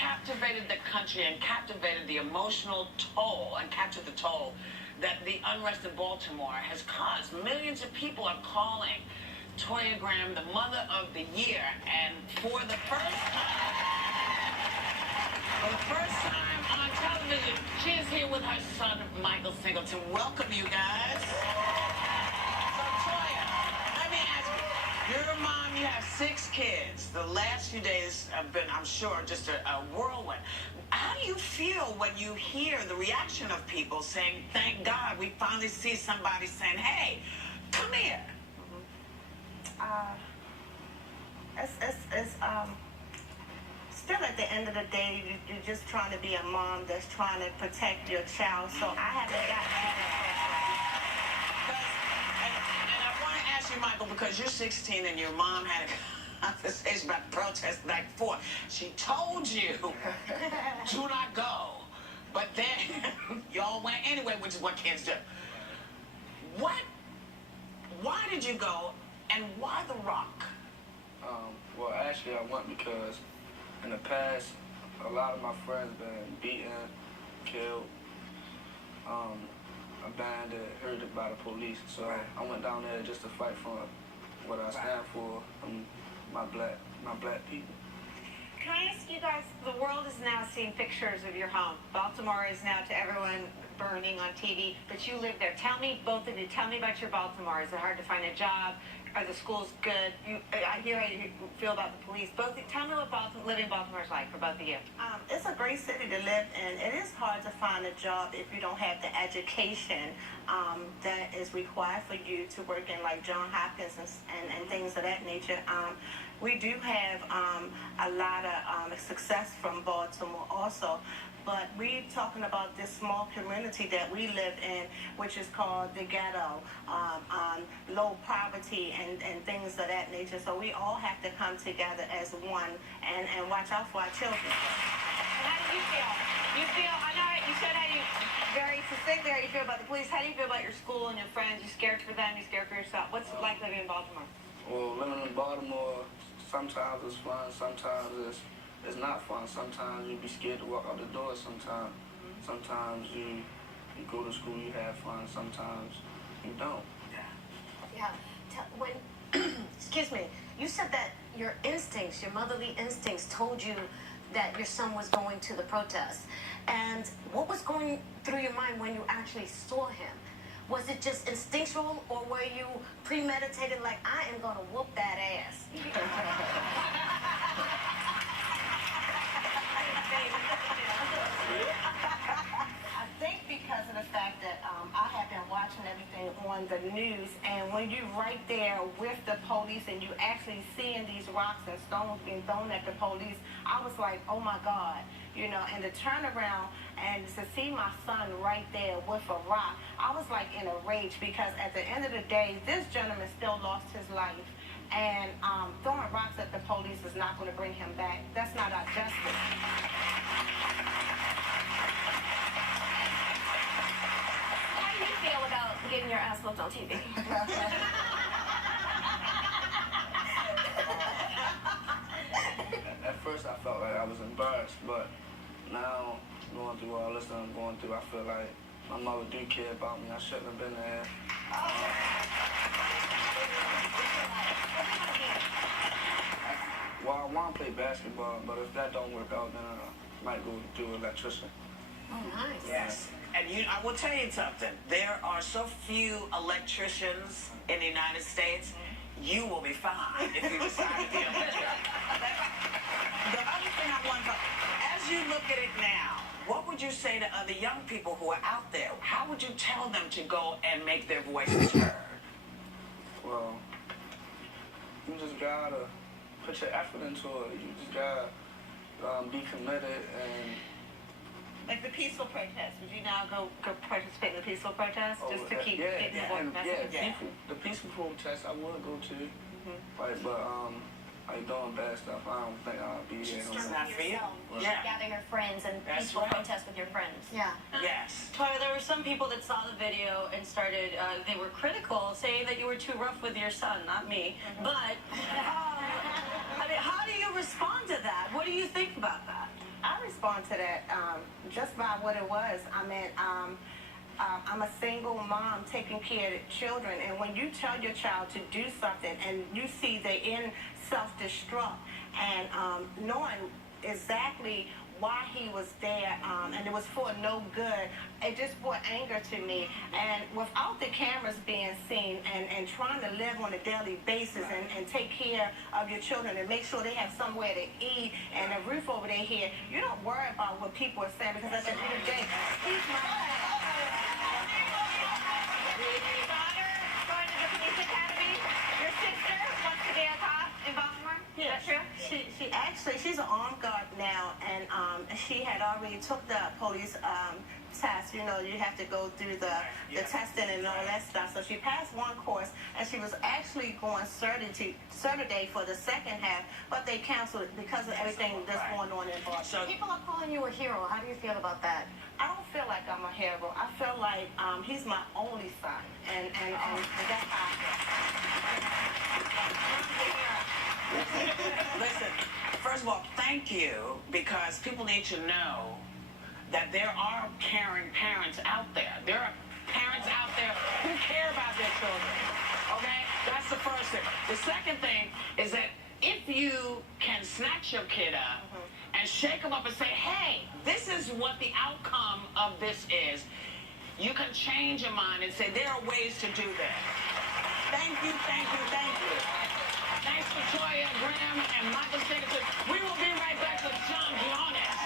captivated the country and captivated the emotional toll and captured the toll that the unrest in Baltimore has caused. Millions of people are calling Toya Graham the mother of the year, and for the first time on television, she is here with her son, Michael Singleton. Welcome, you guys. So, Toya, let me ask you. You're a mom, you have 6 kids. The last few days have been, I'm sure, just a whirlwind. How do you feel when you hear the reaction of people saying, thank God we finally see somebody saying, hey, come here? It's still at the end of the day, you're just trying to be a mom that's trying to protect your child. So I haven't gotten to that. And I want to ask you, Michael, because you're 16 and your mom had a conversation about the protest the night before. She told you, do not go. But then y'all went anyway, which is what kids do. Why did you go, and why The Rock? Well, actually, I went because in the past, a lot of my friends been beaten, killed, abandoned, hurt by the police. So I went down there just to fight for what I stand for, my black people. Can I ask you guys, the world is now seeing pictures of your home. Baltimore is now to everyone burning on TV, but you live there. Tell me, both of you, tell me about your Baltimore. Is it hard to find a job? Are the schools good? I hear how you feel about the police. Tell me what living in Baltimore is like for both of you. It's a great city to live in. It is hard to find a job if you don't have the education that is required for you to work in, like Johns Hopkins and things of that nature. We do have a lot of success from Baltimore also. But we're talking about this small community that we live in, which is called the ghetto, low poverty and things of that nature. So we all have to come together as one and watch out for our children. And how do you feel? I know you said how you, very succinctly, how you feel about the police. How do you feel about your school and your friends? You scared for them? You scared for yourself? What's it like living in Baltimore? Well, living in Baltimore, sometimes it's fun, sometimes it's not fun. Sometimes you be scared to walk out the door. Sometimes you go to school, you have fun. Sometimes you don't. Yeah. When, excuse me, you said that your instincts, your motherly instincts, told you that your son was going to the protest. And what was going through your mind when you actually saw him? Was it just instinctual, or were you premeditated, like, I am going to whoop that ass? I think because of the fact that I have been watching everything on the news, and when you're right there with the police and you actually seeing these rocks and stones being thrown at the police, I was like, oh my God, you know, and to turn around and to see my son right there with a rock, I was like in a rage, because at the end of the day, this gentleman still lost his life. And throwing rocks at the police is not going to bring him back. That's not our justice. How do you feel about getting your ass whooped on TV? At first, I felt like I was embarrassed, but now, going through all this that I'm going through, I feel like my mother do care about me. I shouldn't have been there. Well, I want to play basketball, but if that don't work out, then I might go do electrician. Oh, nice. Yes. And I will tell you something. There are so few electricians in the United States. You will be fine if you decide to be an electrician. The other thing I want to know, as you look at it now, what would you say to other young people who are out there? How would you tell them to go and make their voices heard? Well, you just gotta put your effort into it. You just gotta be committed and. Like the peaceful protest. Would you now go participate in the peaceful protest just to keep getting the messages? Yeah, the peaceful protest I would go to. Right, but like doing bad stuff, I don't think I'll be here. Not for you. You should gather your friends and peaceful protest with your friends. Yeah. Yes. Toya, there were some people that saw the video and started, they were critical, saying that you were too rough with your son, not me. But, I mean, how do you respond to that? What do you think about that? I to that just by what it was. I mean, I'm a single mom taking care of children, and when you tell your child to do something and you see they're in self-destruct, and knowing exactly why he was there, and it was for no good, it just brought anger to me. And without the cameras being seen, and trying to live on a daily basis, and take care of your children and make sure they have somewhere to eat and a roof over their head, you don't worry about what people are saying, because at the end of the day, he's my daughter going to the police academy. Your sister wants to be a cop in Baltimore. Is that true? She's an armed guard now, and she had already took the police test. You know, you have to go through the testing and all that stuff. So she passed one course, and she was actually going Saturday for the second half, but they canceled it because of everything that's going on in Baltimore. People are calling you a hero. How do you feel about that? I don't feel like I'm a hero. I feel like he's my only son, and that's how I feel. Listen, first of all, thank you, because people need to know that there are caring parents out there. There are parents out there who care about their children. Okay? That's the first thing. The second thing is that if you can snatch your kid up and shake them up and say, hey, this is what the outcome of this is, you can change your mind and say, there are ways to do this. Thank you, thank you, thank you. Thanks to Toya Graham and Michael Singleton. We will be right back with John Jonas.